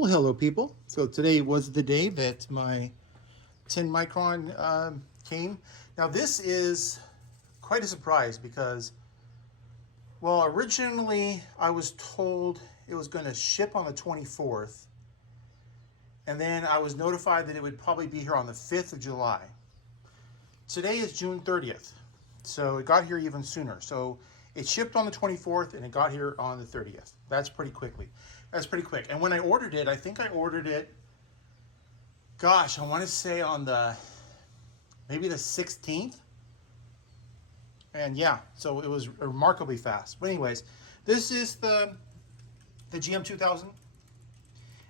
Well, hello people. So today was the day that my 10 micron came. Now this is quite a surprise because, well, originally I was told it was going to ship on the 24th, and then I was notified that it would probably be here on the 5th of July. Today is June 30th, so it got here even sooner. So it shipped on the 24th and it got here on the 30th. That's pretty quickly. That's pretty quick. And when I ordered it, I think I ordered it, gosh, I want to say on maybe the 16th. And yeah, so it was remarkably fast. But anyways, this is the GM2000.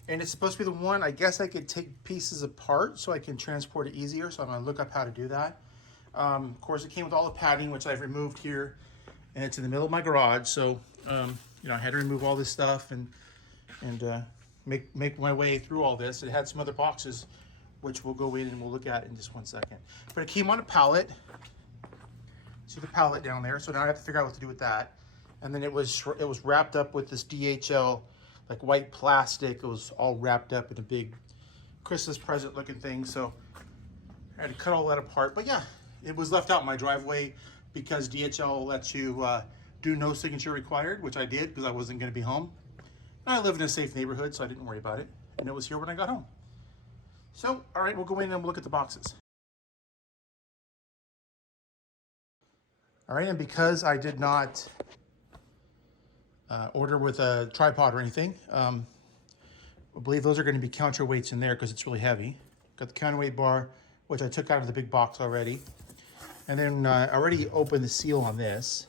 And it's supposed to be the one, I guess I could take pieces apart so I can transport it easier. So I'm going to look up how to do that. Of course, it came with all the padding, which I've removed here. And it's in the middle of my garage. So, I had to remove all this stuff and make my way through all this. It had some other boxes, which we'll go in and we'll look at in just one second. But it came on a pallet. See the pallet down there? So now I have to figure out what to do with that. And then it was wrapped up with this DHL, like white plastic. It was all wrapped up in a big Christmas present looking thing. So I had to cut all that apart. But yeah, it was left out in my driveway because DHL lets you do no signature required, which I did because I wasn't going to be home. And I live in a safe neighborhood, so I didn't worry about it. And it was here when I got home. So, all right, we'll go in and we'll look at the boxes. All right, and because I did not order with a tripod or anything, I believe those are going to be counterweights in there because it's really heavy. Got the counterweight bar, which I took out of the big box already. And then I already opened the seal on this.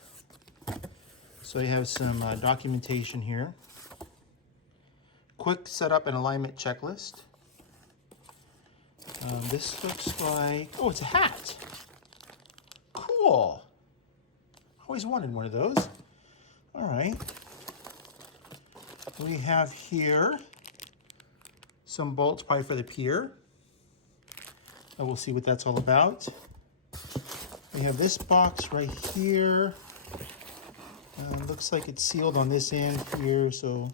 So you have some documentation here. Quick setup and alignment checklist. This looks like, oh, it's a hat. Cool. Always wanted one of those. All right. We have here some bolts, probably for the pier. And we'll see what that's all about. We have this box right here. Looks like it's sealed on this end here, so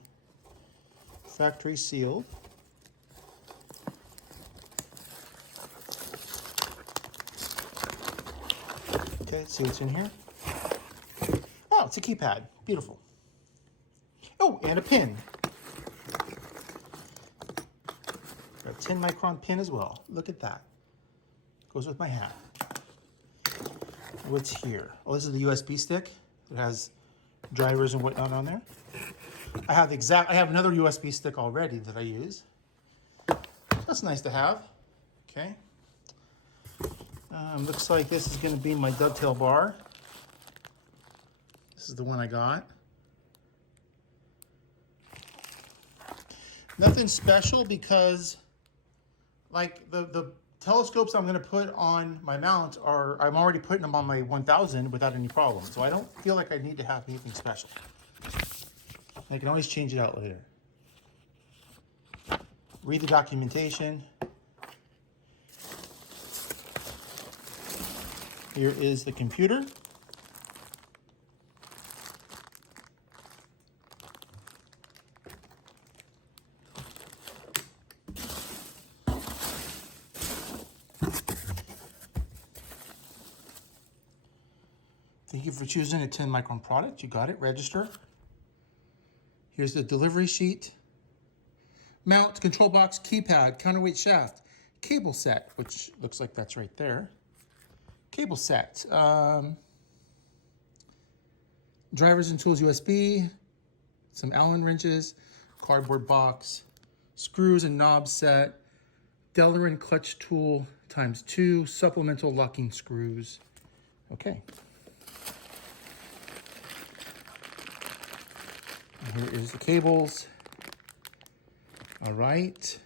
factory sealed. Okay, let's see what's in here. Oh, it's a keypad. Beautiful. Oh, and a pin. Got a 10 micron pin as well. Look at that. Goes with my hat. What's here? Oh, this is the USB stick. It has drivers and whatnot on there. I have another USB stick already that I use. That's nice to have. Okay. Looks like this is going to be my dovetail bar. This is the one I got. Nothing special because, like, the telescopes I'm going to put on my mount I'm already putting them on my 1000 without any problem. So I don't feel like I need to have anything special. I can always change it out later. Read the documentation. Here is the computer. Thank you for choosing a 10 micron product. You got it. Register. Here's the delivery sheet. Mount, control box, keypad, counterweight shaft, cable set, which looks like that's right there. Cable set. Drivers and tools USB. Some Allen wrenches. Cardboard box. Screws and knobs set. Delrin clutch tool ×2. Supplemental locking screws. Okay. Here is the cables. All right.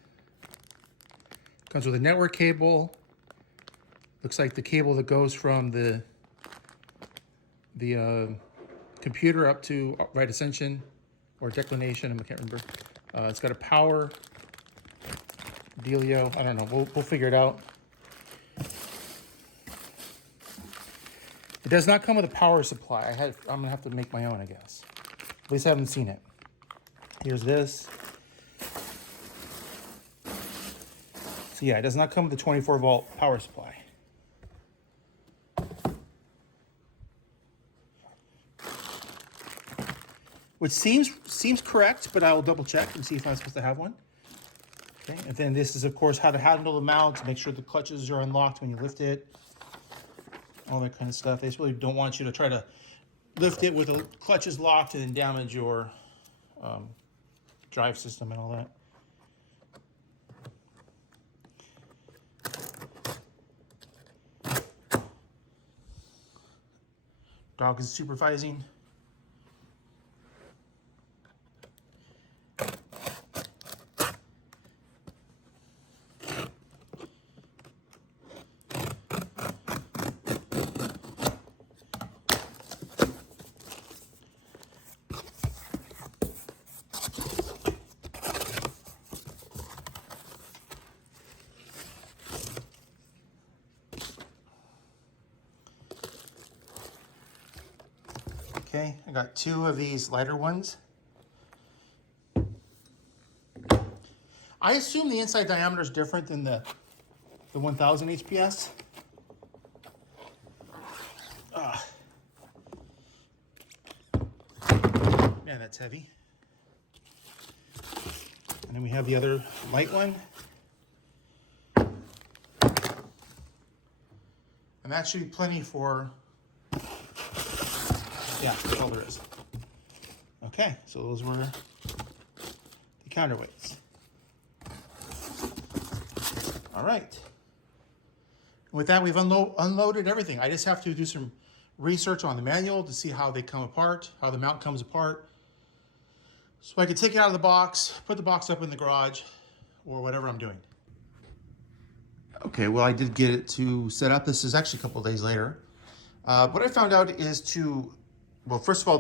Comes with a network cable. Looks like the cable that goes from the computer up to right ascension or declination. I can't remember. It's got a power dealio. I don't know. We'll figure it out. It does not come with a power supply. I'm gonna have to make my own, I guess. At least I haven't seen it. Here's this. So yeah, it does not come with a 24-volt power supply. Which seems correct, but I will double check and see if I'm supposed to have one. Okay, and then this is, of course, how to handle the mount, to make sure the clutches are unlocked when you lift it. All that kind of stuff. They just really don't want you to try to lift it with the clutches locked and then damage your drive system and all that. Dog is supervising. Okay, I got 2 of these lighter ones. I assume the inside diameter is different than the 1000 HPS. Man, that's heavy. And then we have the other light one. And that should be plenty for, yeah, that's all there is. Okay, so those were the counterweights. All right. With that, we've unloaded everything. I just have to do some research on the manual to see how they come apart, how the mount comes apart. So I can take it out of the box, put the box up in the garage, or whatever I'm doing. Okay, well, I did get it to set up. This is actually a couple of days later. What I found out is well, first of all,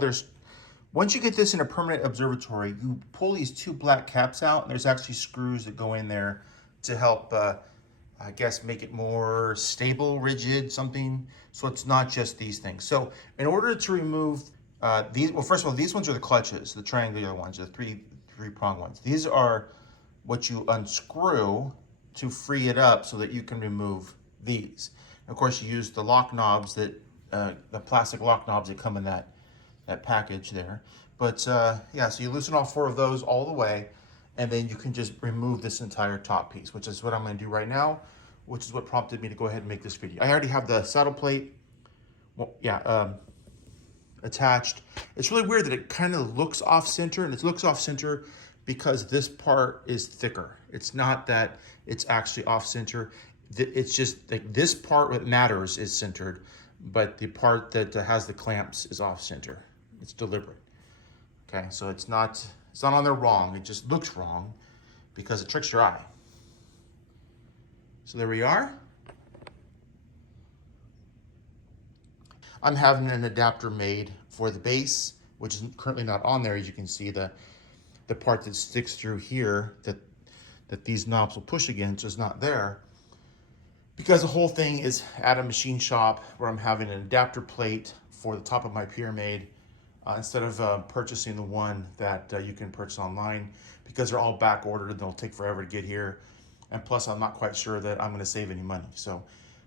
once you get this in a permanent observatory, you pull these 2 black caps out, and there's actually screws that go in there to help, I guess, make it more stable, rigid, something. So it's not just these things. So in order to remove these, well, first of all, these ones are the clutches, the triangular ones, the three-prong ones. These are what you unscrew to free it up so that you can remove these. And of course, you use the lock knobs the plastic lock knobs that come in that package there. But yeah, so you loosen all 4 of those all the way, and then you can just remove this entire top piece, which is what I'm going to do right now, which is what prompted me to go ahead and make this video. I already have the saddle plate, well, yeah, attached. It's really weird that it kind of looks off center, and it looks off center because this part is thicker. It's not that it's actually off center. It's just like this part that matters is centered, but the part that has the clamps is off center. It's deliberate. Okay, so it's not on there wrong. It just looks wrong because it tricks your eye. So there we are. I'm having an adapter made for the base, which is currently not on there. As you can see, the part that sticks through here that these knobs will push against is not there, because the whole thing is at a machine shop where I'm having an adapter plate for the top of my pier made instead of purchasing the one that you can purchase online, because they're all back ordered and they'll take forever to get here. And plus, I'm not quite sure that I'm going to save any money. So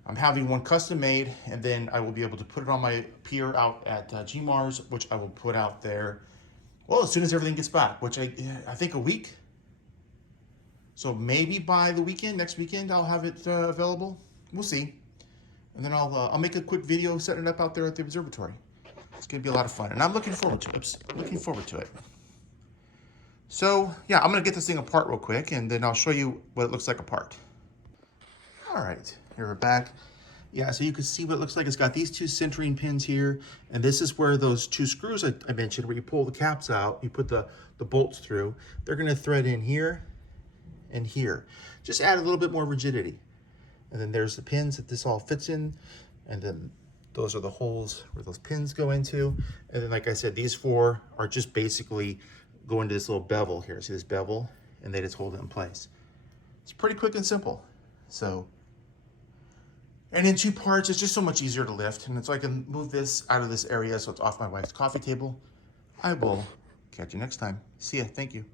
I'm having one custom made, and then I will be able to put it on my pier out at GMARS, which I will put out there, well, as soon as everything gets back, which I think a week. So maybe by the weekend, next weekend, I'll have it available. We'll see. And then I'll make a quick video setting it up out there at the observatory. It's going to be a lot of fun, and I'm looking forward to it. Oops, looking forward to it. So yeah, I'm going to get this thing apart real quick, and then I'll show you what it looks like apart. All right, here we're back. Yeah, so you can see what it looks like. It's got these 2 centering pins here, and this is where those 2 screws I mentioned, where you pull the caps out, you put the bolts through. They're going to thread in here and here. Just add a little bit more rigidity. And then there's the pins that this all fits in, and then those are the holes where those pins go into. And then, like I said, these 4 are just basically go into this little bevel here. See this bevel? And they just hold it in place. It's pretty quick and simple. So, and in 2 parts, it's just so much easier to lift. And so I can move this out of this area so it's off my wife's coffee table. I will catch you next time. See ya. Thank you.